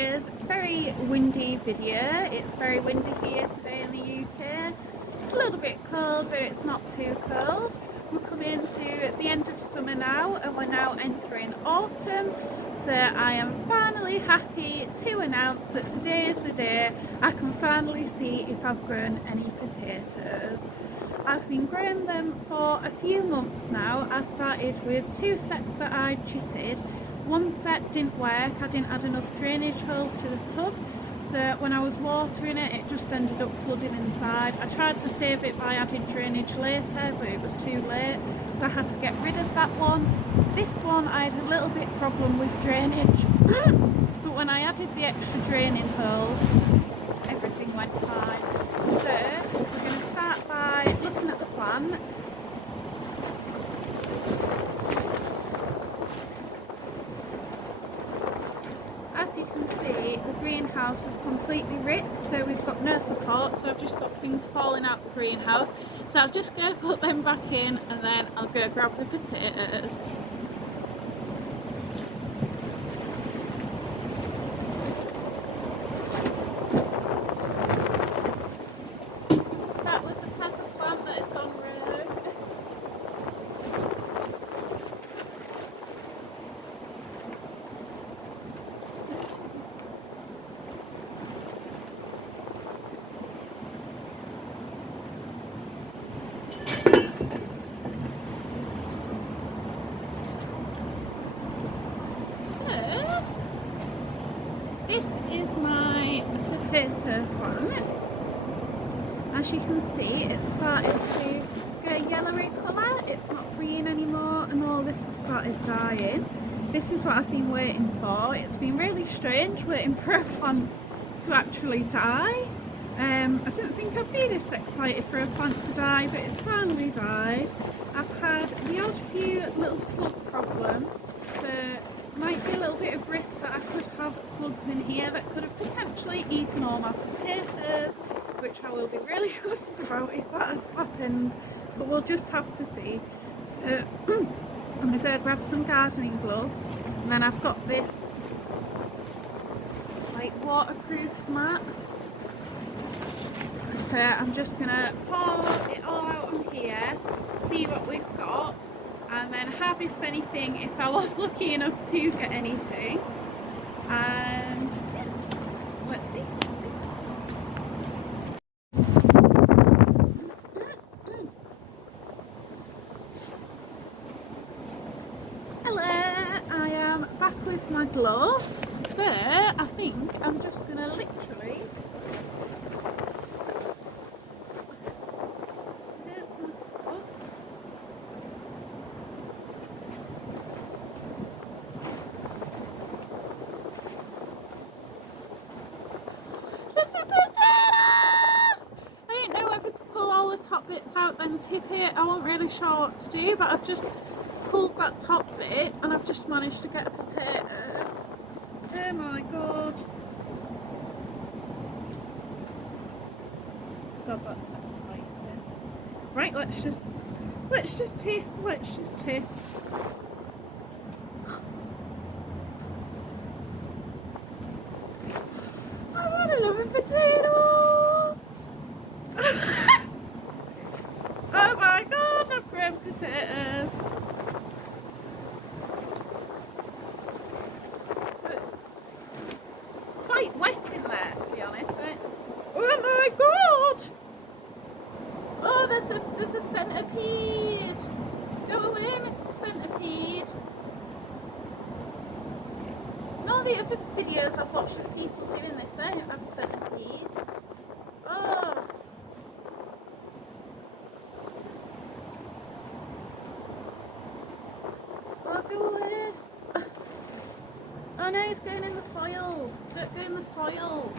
is a very windy video. It's very windy here today in the UK. It's a little bit cold, but it's not too cold. We're coming to the end of summer now, and we're now entering autumn. So I am finally happy to announce that today is the day I can finally see if I've grown any potatoes. I've been growing them for a few months now. I started with 2 sets that I chitted. One set didn't work, I didn't add enough drainage holes to the tub, so when I was watering it, it just ended up flooding inside. I tried to save it by adding drainage later, but it was too late, so I had to get rid of that one. This one I had a little bit problem with drainage, but when I added the extra draining holes, everything went fine. So we're going to start by looking at the plant. As you can see, the greenhouse is completely ripped, so we've got no support, so I've just got things falling out the greenhouse. So I'll just go put them back in and then I'll go grab the potatoes. That was a pepper plant that has gone rogue. This is my potato plant. As you can see, it's started to go yellowy colour, it's not green anymore, and all this has started dying. This is what I've been waiting for. It's been really strange waiting for a plant to actually die. I didn't think I'd be this excited for a plant to die, but it's finally died. I've had the odd few little slug problem, so might be a little bit of risk that I could have slugs in here that could have potentially eaten all my potatoes, which I will be really gutted about if that has happened, but we'll just have to see. So I'm going to go grab some gardening gloves, and then I've got this like waterproof mat, so I'm just going to pour it all out on here, see what we've got, and then harvest anything if I was lucky enough to get anything. And yeah, let's see. Hello, I am back with my gloves. So I think I'm just gonna literally top bits out then tip it. I wasn't really sure what to do, but I've just pulled that top bit and I've just managed to get a potato. Oh my god. God, that's so exciting. Right, let's just tip. I want another potato. Oh my god, I've grown potatoes. It's quite wet in there, to be honest. Oh my god! Oh, there's a centipede. Go away, Mr. Centipede. In all the other videos I've watched of people doing this, I don't have centipedes. Oh. Oh no, it's going in the soil. Don't go in the soil.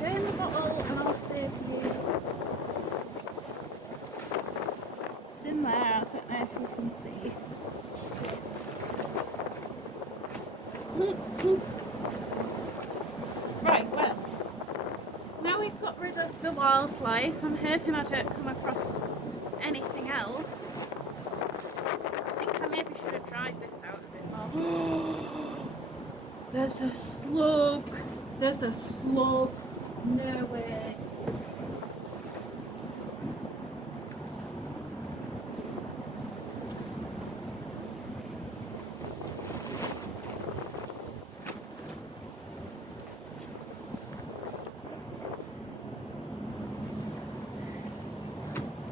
Go in the bottle and I'll save you. It's in there, I don't know if you can see. Right, well, now we've got rid of the wildlife, I'm hoping I don't come across anything else. I think I maybe should have dried this out a bit more. There's a slug. There's a slug. No way.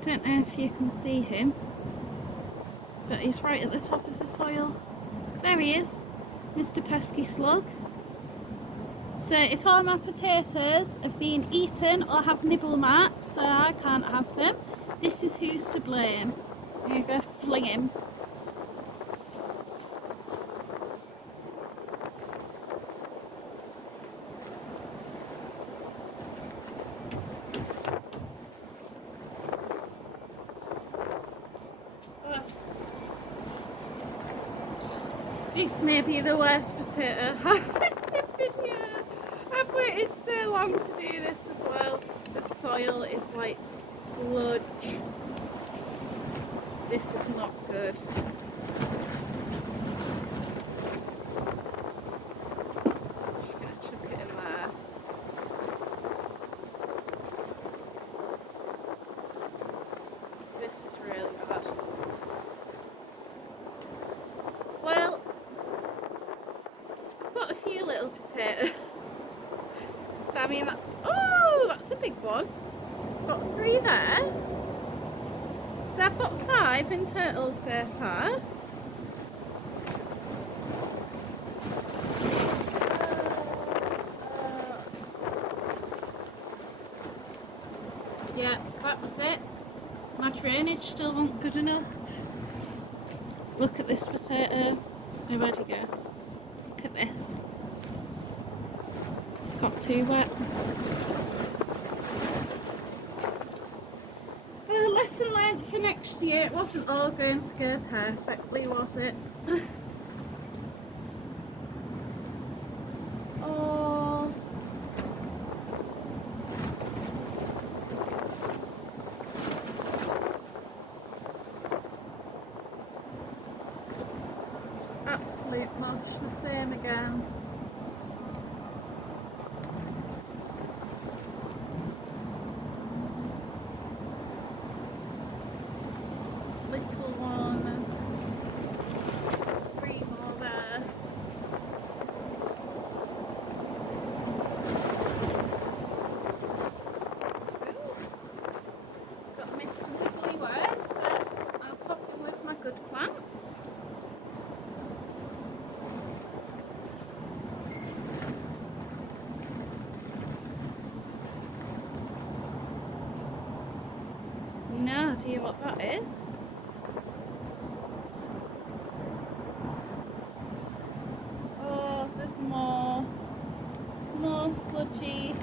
Don't know if you can see him, but he's right at the top of the soil. There he is, Mr. Pesky Slug. So if all my potatoes have been eaten or have nibble marks, so I can't have them, this is who's to blame. I'm going to go fling him. This may be the worst potato harvesting video. I've waited so long to do this as well. The soil is like sludge. This is not good. Just gonna chuck it in there. This is really bad. Well, got a few little potatoes. So I mean that's a big one. Got 3 there. So I've got 5 in total so far. Yeah, that was it. My drainage still wasn't good enough. Look at this potato. Oh, where'd he go? Look at this. It's got too wet. Well, lesson learnt for next year. It wasn't all going to go perfectly, was it? Oh. Absolute mush, the same again. Little one, there's 3 more there. Ooh. Got Mr. Wiggly Words, so I'll pop them with my good plants. No idea what that is. Oh, there's more sludgy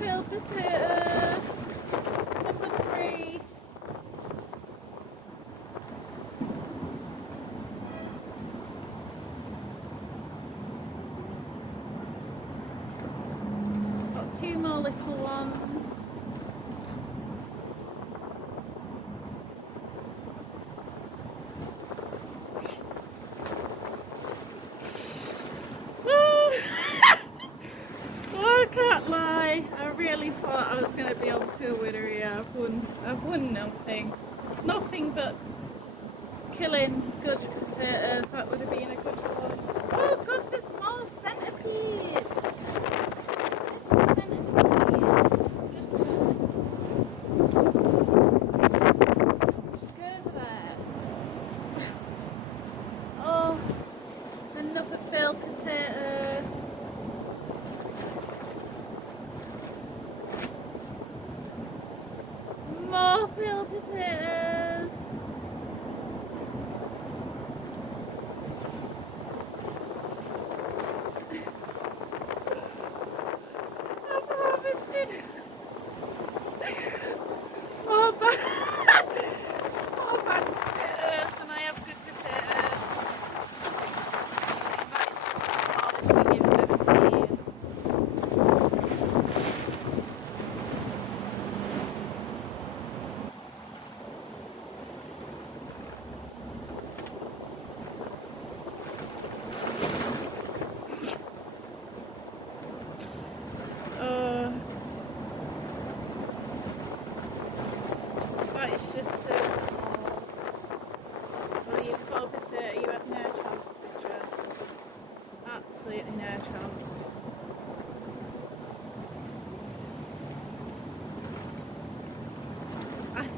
filled potato. Number 3. Got 2 more little ones. I can't lie, I really thought I was going to be on to a winner here. I've won nothing. Nothing but killing good potatoes. That would have been a good one. Oh god, there's more centipedes! Mr. Centipede. Just go over there. Oh, another filled potato. More filled potatoes. I've harvested more bad, more bad potatoes and I have good potatoes. I think that is just the hardest thing you've ever seen.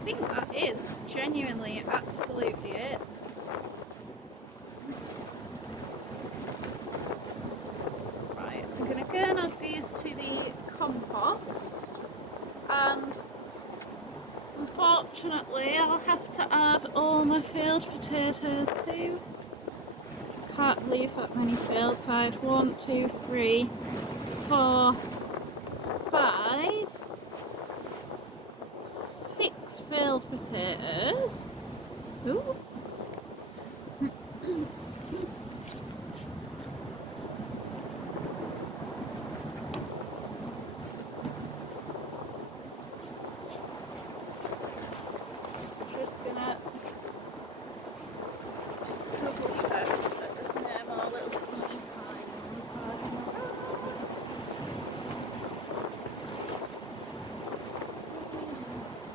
think that is genuinely absolutely it. Right, I'm going to go and add these to the compost, and unfortunately I'll have to add all my field potatoes too. Can't leave that many fields. I had 1, 2, 3, 4, 5, 6 field potatoes. Ooh. Just gonna double check that there's no more little teeny tiny ones hiding around.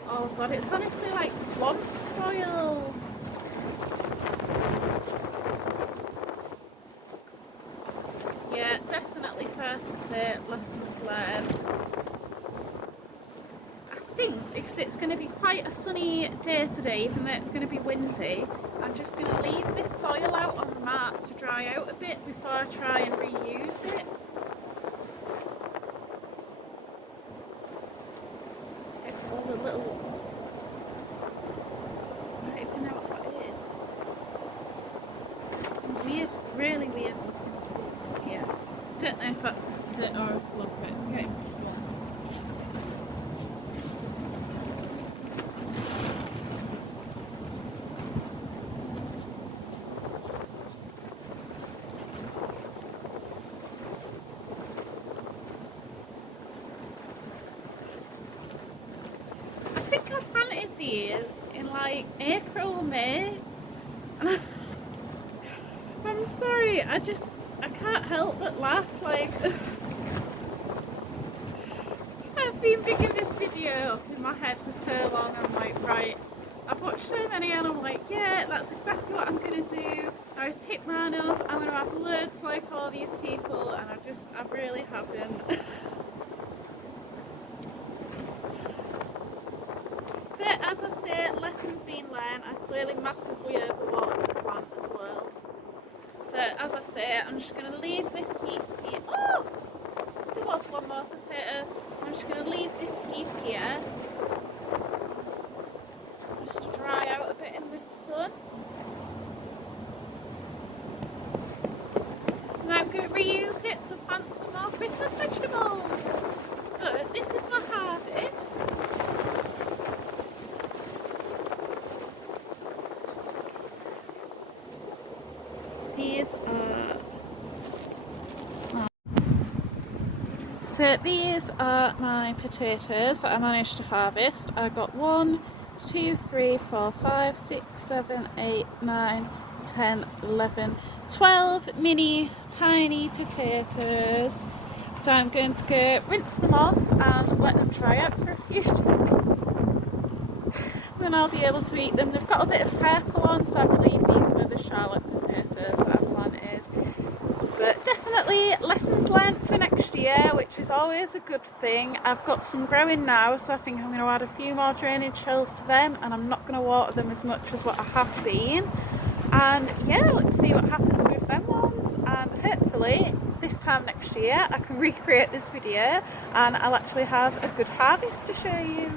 Oh god, it's honestly like swamp soil. Yeah, definitely fair to say lessons learned. I think because it's going to be quite a sunny day today, even though it's going to be windy, I'm just going to leave this soil out on the mat to dry out a bit before I try and reuse it. Take all the little... I don't even know what that is. Some weird, really weird looking slugs here. Don't know if that's a potato or a slug, but it's getting... these in like April or May, and I'm sorry, I can't help but laugh. Like I've been picking this video up in my head for so long. I'm like, right, I've watched so many and I'm like, yeah, that's exactly what I'm gonna do. I've hit mine up, I'm gonna have loads like all these people, and I really haven't. But as I say, lessons being learned, I clearly massively overwatered the plant as well. So as I say, I'm just going to leave this heap here. Oh! There was one more potato. I'm just going to leave this heap here, just to dry out a bit in the sun. And I'm going to reuse it to plant some more Christmas vegetables. So this is my harvest. So these are my potatoes that I managed to harvest. I got 1, 2, 3, 4, 5, 6, 7, 8, 9, 10, 11, 12 mini tiny potatoes. So I'm going to go rinse them off and let them dry out for a few days. Then I'll be able to eat them. They've got a bit of purple on, so I believe these were the Charlotte potatoes that I planted. But definitely lessons learnt for next year, which is always a good thing. I've got some growing now, so I think I'm going to add a few more drainage shells to them, and I'm not going to water them as much as what I have been. And yeah, let's see what happens with them ones, and hopefully this time next year I can recreate this video and I'll actually have a good harvest to show you.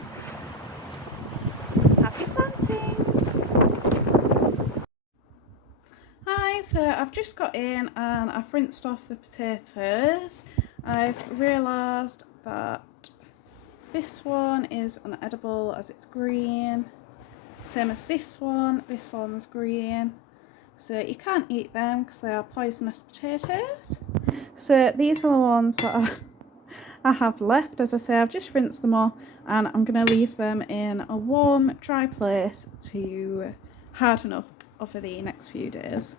Happy planting! Hi, so I've just got in and I've rinsed off the potatoes. I've realised that this one is unedible as it's green, same as this one's green, so you can't eat them because they are poisonous potatoes. So these are the ones that I have left. As I say, I've just rinsed them all and I'm going to leave them in a warm, dry place to harden up over the next few days.